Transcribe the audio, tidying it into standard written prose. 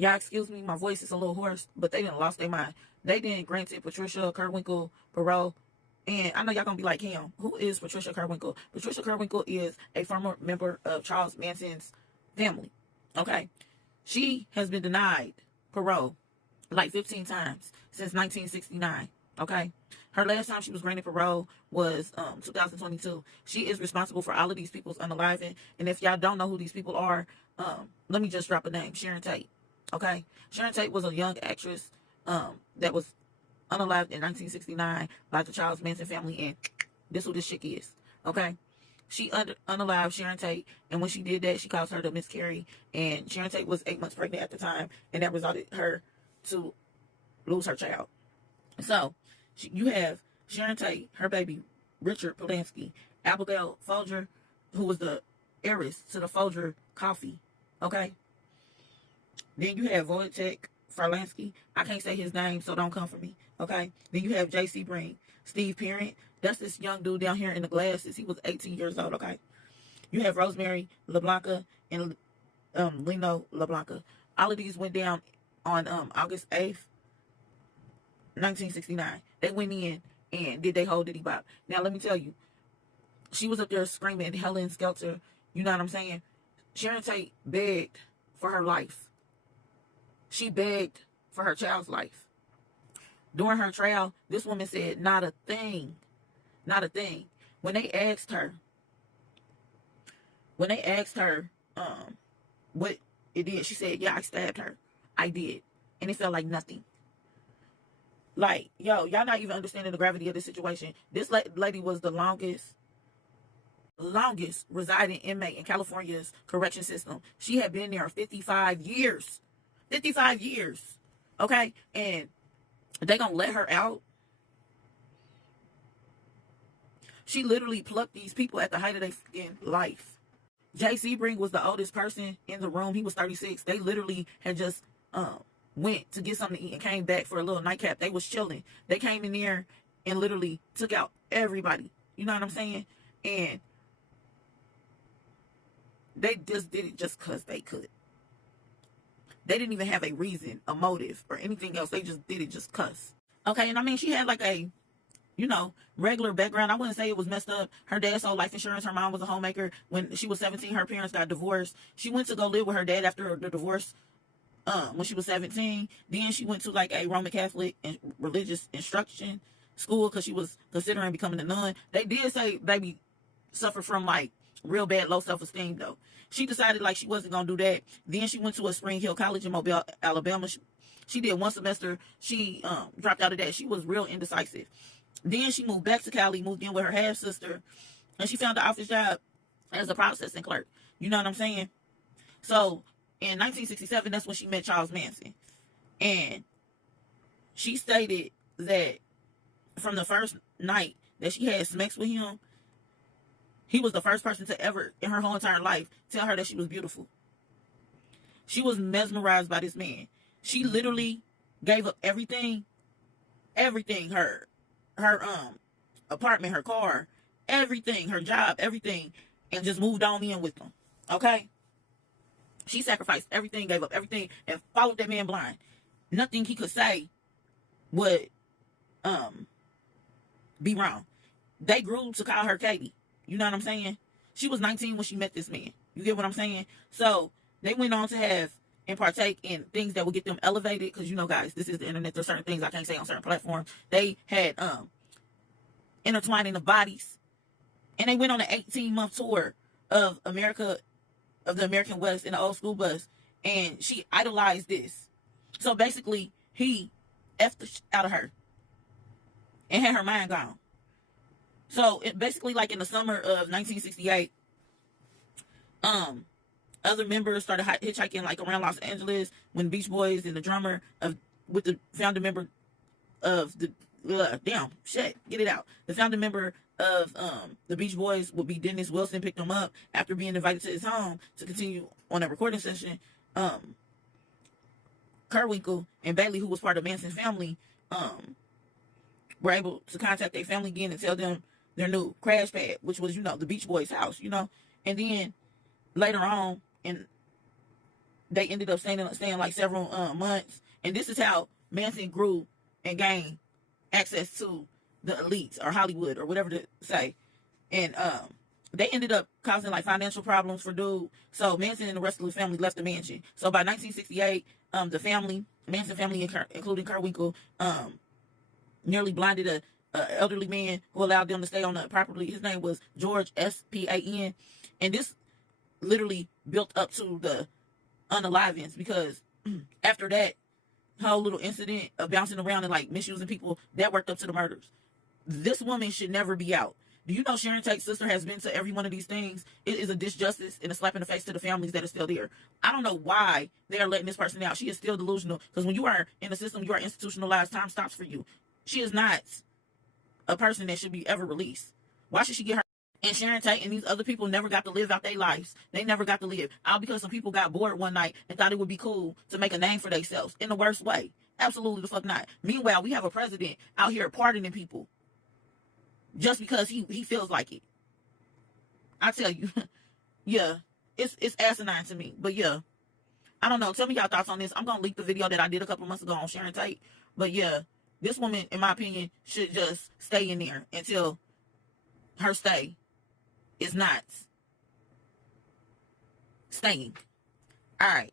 Y'all excuse me, my voice is a little hoarse, but they didn't lost their mind. They didn't granted Patricia Krenwinkel parole. And I know y'all gonna be like, him, who is Patricia Krenwinkel? Patricia Krenwinkel is a former member of Charles Manson's family. Okay? She has been denied parole like 15 times since 1969. Okay? Her last time she was granted parole was 2022. She is responsible for all of these people's unaliving. And if y'all don't know who these people are, let me just drop a name. Sharon Tate. Okay? Sharon Tate was a young actress that was unalived in 1969 by the Charles Manson family, and this is who this chick is. Okay? She unalived Sharon Tate, and when she did that, she caused her to miscarry, and Sharon Tate was 8 months pregnant at the time, and that resulted her to lose her child. So, you have Sharon Tate, her baby, Richard Polanski, Abigail Folger, who was the heiress to the Folger coffee. Okay? Then you have Wojtek Farlansky. I can't say his name, so don't come for me. Okay? Then you have J.C. Breen. Steve Parent. That's this young dude down here in the glasses. He was 18 years old. Okay? You have Rosemary LeBlanca and Lino LeBlanca. All of these went down on August 8th, 1969. They went in and did they whole diddy bop. Now, let me tell you, she was up there screaming Helen Skelter. You know what I'm saying? Sharon Tate begged for her life. She begged for her child's life. During her trial, this woman said not a thing. Not a thing. When they asked her what it did, she said, yeah, I stabbed her. I did. And it felt like nothing. Like, yo, y'all not even understanding the gravity of this situation. This lady was the longest residing inmate in California's correction system. She had been there 55 years. 55 years. Okay? And they gonna let her out? She literally plucked these people at the height of their fucking life. J.C. Brink was the oldest person in the room. He was 36. They literally had just went to get something to eat and came back for a little nightcap. They was chilling. They came in there and literally took out everybody. You know what I'm saying? And they just did it just because they could. They didn't even have a reason, a motive, or anything else. They just did it just cuz. Okay, and I mean, she had like a, regular background. I wouldn't say it was messed up. Her dad sold life insurance. Her mom was a homemaker. When she was 17, her parents got divorced. She went to go live with her dad after the divorce when she was 17. Then she went to like a Roman Catholic and religious instruction school because she was considering becoming a nun. They did say baby suffered from like real bad low self-esteem though. She decided like she wasn't going to do that. Then she went to a Spring Hill College in Mobile, Alabama. She did one semester. She dropped out of that. She was real indecisive. Then she moved back to Cali, moved in with her half-sister, and she found an office job as a processing clerk. You know what I'm saying? So, in 1967, that's when she met Charles Manson. And she stated that from the first night that she had sex with him, he was the first person to ever, in her whole entire life, tell her that she was beautiful. She was mesmerized by this man. She literally gave up everything, her apartment, her car, everything, her job, everything, and just moved on in with them. Okay? She sacrificed everything, gave up everything, and followed that man blind. Nothing he could say would be wrong. They grew to call her Katie. You know what I'm saying? She was 19 when she met this man. You get what I'm saying? So they went on to have and partake in things that would get them elevated. Because, guys, this is the internet. There's certain things I can't say on certain platforms. They had intertwining of bodies. And they went on an 18-month tour of America, of the American West in an old school bus. And she idolized this. So basically, he effed the shit out of her. And had her mind gone. So, basically, like in the summer of 1968, other members started hitchhiking like around Los Angeles when Beach Boys and the drummer with the founder member of the the founder member of the Beach Boys would be Dennis Wilson, picked him up after being invited to his home to continue on a recording session. Krenwinkel and Bailey, who was part of Manson's family, were able to contact their family again and tell them their new crash pad, which was, the Beach Boys' house, and then later on in they ended up staying like several months. And this is how Manson grew and gained access to the elites or Hollywood or whatever to say. And they ended up causing like financial problems for dude. So Manson and the rest of the family left the mansion. So by 1968, the Manson family, including Krenwinkel, nearly blinded a elderly man who allowed them to stay on the property. His name was George Span, and this literally built up to the unalivings, because after that whole little incident of bouncing around and like misusing people, that worked up to the murders. This woman should never be out. Do you know Sharon Tate's sister has been to every one of these things? It is a disjustice and a slap in the face to the families that are still there. I don't know why they are letting this person out. She is still delusional, because when you are in the system, you are institutionalized. Time stops for you. She is not a person that should be ever released. Why should she get her? And Sharon Tate and these other people never got to live out their lives. They never got to live. All because some people got bored one night and thought it would be cool to make a name for themselves in the worst way. Absolutely the fuck not. Meanwhile, we have a president out here pardoning people just because he feels like it. I tell you, yeah, it's asinine to me. But yeah, I don't know. Tell me y'all thoughts on this. I'm gonna leak the video that I did a couple months ago on Sharon Tate. But yeah, this woman, in my opinion, should just stay in there until her stay is not staying. All right.